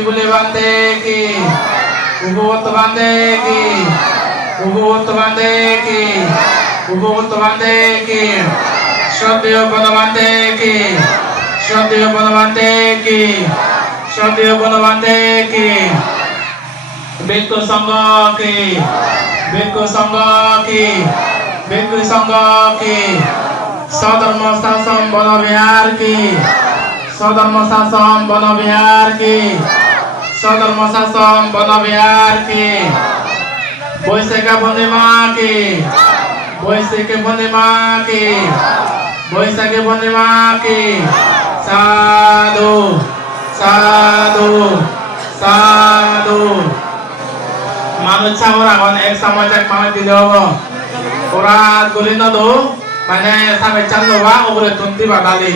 শিবুলি বান্ধে কি উপবত বান্ধে কি উপবত বান্ধে কি উপবত বান্ধে কি শ্রদ্ধেয় বনবান্ধে কি শ্রদ্ধেয় বনবান্ধে কি শ্রদ্ধেয় বনবান্ধে কি ভিক্ষু সংঘ কি ভিক্ষু সংঘ কি ভিক্ষু সংঘ কি সধর্ম শাসন বনবিহার কি সধর্ম শাসন বনবিহার কি সধর্ম শাসন বনবিহার কি বৈশাখী পূর্ণিমা কি বৈশাখী পূর্ণিমা কি বৈশাখী পূর্ণিমা কি সাধু সাধু সাধু মানুষ সাগর এখন এক সামাজিক মানুষ দিলে হবো ওরা গুলি নদো মানে সামে চালু বা ওপরে তুন্তি বাদালি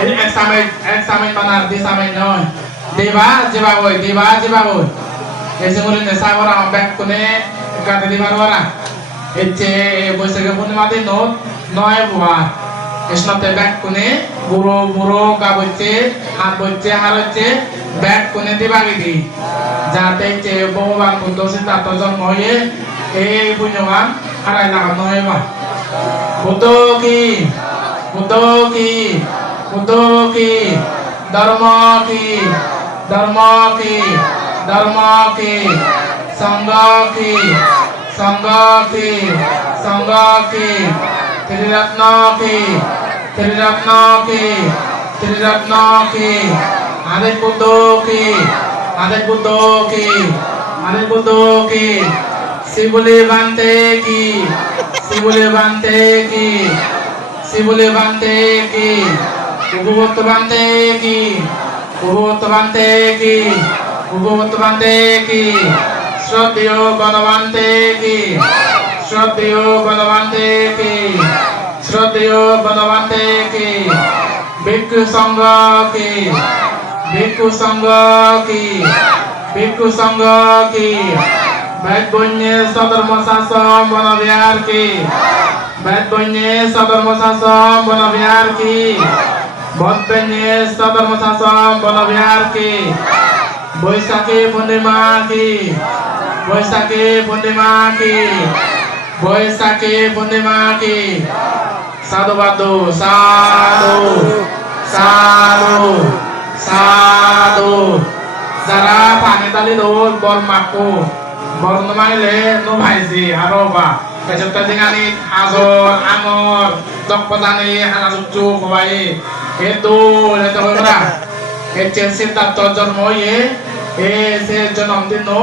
এই এক সামে বানার দি সামে নয় দিবা জিবা বই দিবা জিবা বই এসে বলি নে সাগর আমার ব্যাগ কোনে গাতে দিবার ওরা এতে বৈশাখী পূর্ণিমা দিন নয় বুয়া কৃষ্ণতে ব্যাগ কোনে বুড়ো বুড়ো গা বইছে হাত বইছে হার হচ্ছে ব্যাগ কোনে দিবা গিদি যাতে যে ভগবান বুদ্ধ সিদ্ধার্থ জন্ম হয়ে এই পুণ্যবান হারাই লাগানো হয় বা বুদ্ধ কি বুদ্ধ কি বুদ্ধ কি ধর্ম কি ধর্ম কি ধর্ম কি সংঘ কি সংঘ কি সংঘ কি ত্রিরত্ন কি ত্রিরত্ন কি ত্রিরত্ন কি আদি বুদ্ধ কি আদি বুদ্ধ কি আদি বুদ্ধ কি শিবুলি বান্ধে কি শিবুলি বান্ধে কি শিবুলি বান্ধে কি উপবত বান্ধে কি উপবত বান্ধে কি উপবত বান্ধে কি শ্রদ্ধেয় বনবান্ধে কি শ্রদ্ধেয় বনবান্ধে কি শ্রদ্ধেয় বনবান্ধে কি ভিক্ষু সংঘ কি ভিক্ষু সংঘ কি ভিক্ষু সংঘ কি बैठ बन्ये सधर्म शासन बनविहार की बैठ बन्ये सधर्म शासन बनविहार की बद बन्ये सधर्म शासन बनविहार की बैशाखी पूर्णिमा की बैशाखी पूर्णिमा की बैशाखी पूर्णिमा की साधु बाधु साधु साधु साधु जरा पानी डाली दो बल माको বর্ণমাইলে নো ভাইজি আরো বা কেজটা দিগানি হাজর আমর দকপদানি হানাজুজু কবাই এতো এতো কইরা এতে সিদ্ধার্থ জন্ম হয়ে এ সে জন্মদিন নো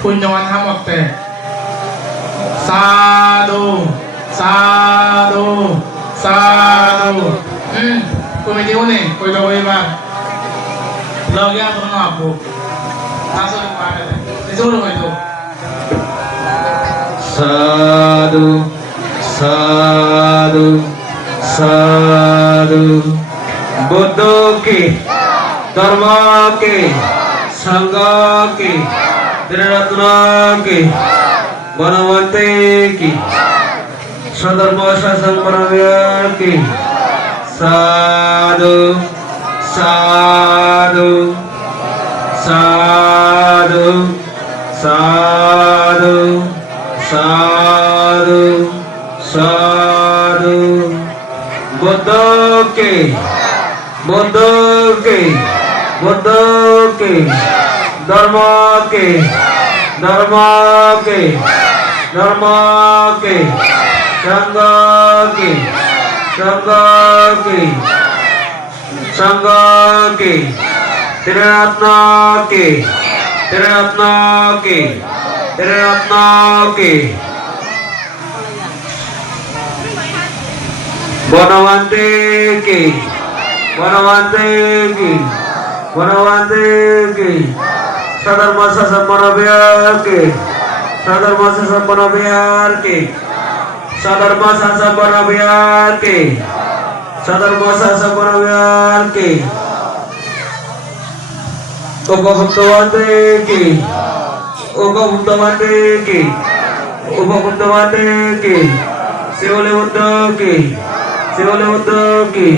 পুণ্যবান হামতে সাধু সাধু সাধু কমিটি উনি কইলো এবার লগিয়া শোনো আপু আসলে পারে এজন্য হইতো साधु साधु साधु बुद्ध के धर्म के संघ के त्रिरत्न के बनवंते की सधर्म शासन बनविहार की साधु साधु साधु साधु साधु साधु बुद्ध के बुद्ध के बुद्ध के धर्म के धर्म के धर्म के संघ के संघ के संघ के त्रिरत्न के त्रिरत्न के त्रिरत्न के बनवंते की बनवंते की बनवंते की सधर्म शासन बनविहार के सधर्म शासन बनविहार के सधर्म शासन बनविहार के सधर्म शासन बनविहार के उपभुक्तवंते की उपभुक्तवंते की उपभुक्तवंते की शिवले बुद्ध की शिवले बुद्ध की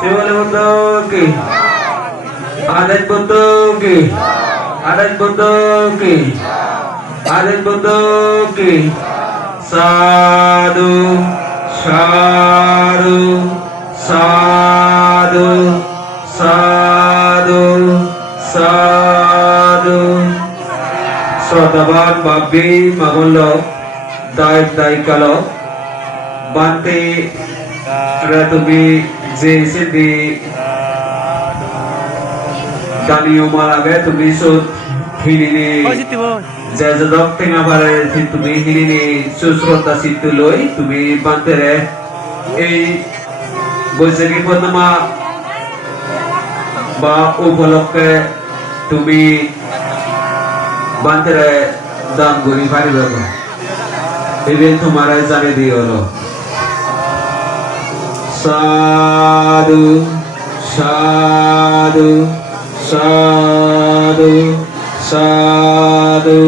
शिवले बुद्ध की আদেশ বন্ধ কি আদেশ বন্ধ কি আদেশ বন্ধ কি সাধু সাধু সাধু সাধু সাধু শ্রদ্ধাবান বাব্বি মাগল দায় কাল বান্তে তুমি যে সিদ্ধি দানিও মালাগে তুমি সুত হিলিনি জেজদক টেঙা বারে তুমি হিলিনি সুশ্রদ্ধা সিদ্ধ লই তুমি বান্তেরে এই বৈশাখী পূর্ণিমা বা উপলক্ষে তুমি বান্তেরে দান করি পারিবে এদিন তোমার জানে দিয়ে হলো সাধু সাধু সাধু সাধু